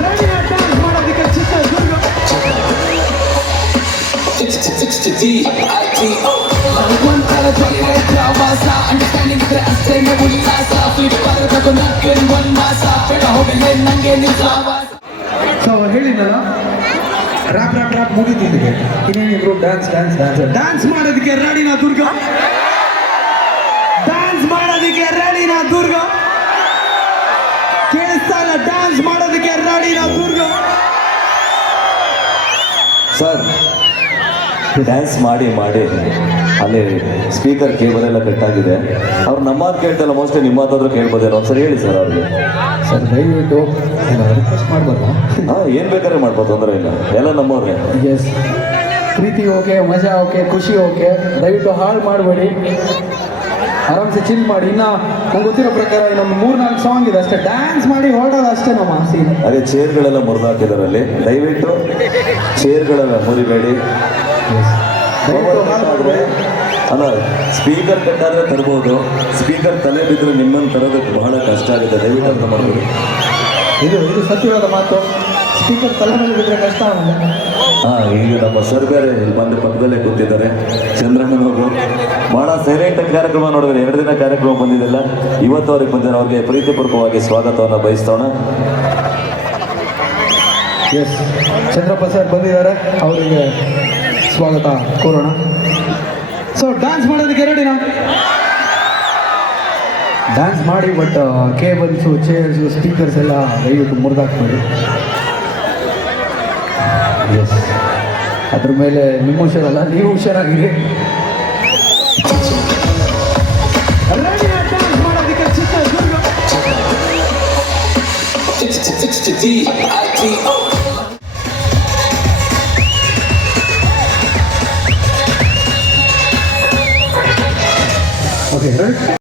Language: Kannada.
ರೆಡಿನ ಡ್ಯಾನ್ಸ್ ಮಾಡೋದಕ್ಕೆ ಚಿತ್ರದುರ್ಗ ಒಂಥರ ಜೊತೆ ಪ್ರವಾಸ ಅಂಡರ್ಸ್ಟ್ಯಾಂಡಿಂಗ್ ಇದ್ರೆ ಅಷ್ಟೇನೆ ಉಲ್ಲಾಸ ಫ್ಲಿಪ್ ಆಗಬೇಕು ನಕ್ಕೆ ಒಂದ್ ಮಾಸ ಬೇಡ ಹೋಗಲೇ ನಂಗೆ ನಿಜವಾಸ. ಸೊ ಅವ್ರು ಹೇಳಿದ್ನಲ್ಲ ರ್ಯಾಪ್ ರ್ಯಾಪ್ ರ್ಯಾಪ್ ಮುಗಿತಿದ್ದೆ ಇನ್ನೇನಿದ್ರು ಡ್ಯಾನ್ಸ್ ಡ್ಯಾನ್ಸ್ ಡ್ಯಾನ್ಸ್ ಡ್ಯಾನ್ಸ್ ಮಾಡೋದಕ್ಕೆ ರೆಡಿನ ದುರ್ಗ ಡ್ಯಾನ್ಸ್ ಮಾಡೋದಕ್ಕೆ ರೆಡಿನ ದುರ್ಗ ಕೇಳಿಸ್ತಾ ಇಲ್ಲ ಡ್ಯಾನ್ಸ್ ಮಾಡೋದಕ್ಕೆ ರೆಡಿನ ದುರ್ಗ. ಸರ್ ಡ್ಯಾನ್ಸ್ ಮಾಡಿ ಮಾಡಿ ಅಲ್ಲಿ ಸ್ಪೀಕರ್ ಕೇಬಲ್ ಎಲ್ಲ ಕಟ್ಟಾಗಿದೆ. ಅವ್ರು ನಮ್ಮ ಮಾತು ಕೇಳ್ತಲ್ಲ, ಮೋಸ್ಟ್ಲಿ ನಿಮ್ಮ ಮಾತಾದ್ರೂ ಕೇಳ್ಬೋದೇನೋ ಒಂದ್ಸರಿ ಹೇಳಿ ಸರ್ ಅವ್ರಿಗೆ. ಸರ್ ದಯವಿಟ್ಟು ರಿಕ್ವೆಸ್ಟ್ ಮಾಡ್ಬೋದು. ಹಾಂ ಏನು ಬೇಕಾದ್ರೆ ಮಾಡ್ಬೋದು, ತೊಂದರೆ ಇಲ್ಲ, ಎಲ್ಲ ನಮ್ಮವ್ರೆ. ಎಸ್, ಪ್ರೀತಿ ಓಕೆ, ಮಜಾ ಓಕೆ, ಖುಷಿ ಓಕೆ, ದಯವಿಟ್ಟು ಹಾಳು ಮಾಡಬೇಡಿ, ಆರಾಮ್ಸೆ ಚಿಲ್ ಮಾಡಿ. ಇನ್ನು ನಂಗೆ ಗೊತ್ತಿರೋ ಪ್ರಕಾರ ಇನ್ನೊಂದು 3-4 ಸಾಂಗ್ ಇದೆ ಅಷ್ಟೇ, ಡ್ಯಾನ್ಸ್ ಮಾಡಿ ಹೊರಡೋದು ಅಷ್ಟೇ ನಮ್ಮ ಆಸೆ. ಅದೇ ಚೇರ್ಗಳೆಲ್ಲ ಮುರಿದಾಕಿದ್ದಾರೆ ಅಲ್ಲಿ, ದಯವಿಟ್ಟು ಚೇರ್ಗಳೆಲ್ಲ ಮುರಿಬೇಡಿ. ಅಲ್ಲ, ಸ್ಪೀಕರ್ ಕಟ್ಟಾದ್ರೆ ತರ್ಬೋದು, ಸ್ಪೀಕರ್ ತಲೆ ಬಿದ್ದರೆ ನಿಮ್ಮನ್ನು ತರೋದಕ್ಕೆ ಬಹಳ ಕಷ್ಟ ಆಗುತ್ತೆ, ದಯವಿಟ್ಟು ಅರ್ಥ ಮಾಡ್ಬೋದು. ಇದು ಸತ್ಯವಾದ ಮಾತು, ಸ್ಪೀಕರ್ ತಲೆ ಮೇಲೆ ಬಿದ್ದರೆ ಕಷ್ಟ ಆಗುತ್ತೆ. ಹಾಂ, ಈಗ ನಮ್ಮ ಸರ್ ಬೇರೆ ಇಲ್ಲಿ ಬಂದು ಪಕ್ಕದಲ್ಲೇ ಕೂತಿದ್ದಾರೆ, ಚಂದ್ರಣ್ಣನವರು ಭಾಳ ಸೈಲೆಂಟಾಗಿ ಕಾರ್ಯಕ್ರಮ ನೋಡಿದ್ರೆ. 2 ದಿನ ಕಾರ್ಯಕ್ರಮ ಬಂದಿದ್ದೆಲ್ಲ, ಇವತ್ತು ಅವ್ರಿಗೆ ಬಂದಿದ್ದಾರೆ. ಅವ್ರಿಗೆ ಪ್ರೀತಿಪೂರ್ವಕವಾಗಿ ಸ್ವಾಗತವನ್ನು ಬಯಸ್ತೋಣ. ಎಸ್, ಚಂದ್ರಪ್ಪ ಸರ್ ಬಂದಿದ್ದಾರೆ, ಅವರಿಗೆ ಸ್ವಾಗತ ಕೋರೋಣ. ಸೊ ಡ್ಯಾನ್ಸ್ ಮಾಡೋದಕ್ಕೆ ರೆಡಿನಾ? ಡ್ಯಾನ್ಸ್ ಮಾಡಿ, ಬಟ್ ಕೇಬಲ್ಸು, ಚೇರ್ಸು, ಸ್ಪೀಕರ್ಸ್ ಎಲ್ಲ ದಯವಿಟ್ಟು ಮುರಿದಾಕ್ಬೇಡಿ. ಎಸ್, ಅದ್ರ ಮೇಲೆ ನಿಮ್ಮ ಹುಷಾರಲ್ಲ, ನೀವು ಹುಷಾರಾಗಿರಿ. ಡ್ಯಾನ್ಸ್ ಮಾಡೋದಕ್ಕೆ ಚಿತ್ರದುರ್ಗ Okay, right?